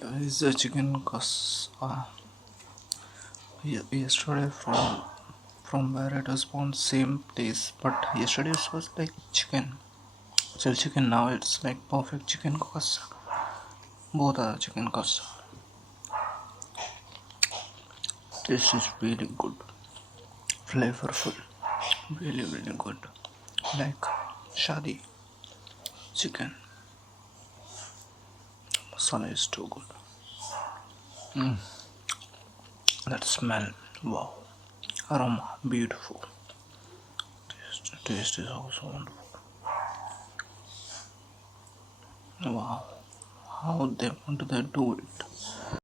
There is a chicken kassa yesterday from where it was found same place, but yesterday it was like chicken, still chicken. Now it's like perfect chicken kassa. Both are chicken kassa. This is really good, flavorful, really good. Like shadi chicken masala is too good. That smell, wow, aroma, beautiful. Taste is also wonderful. Wow, how do they do it?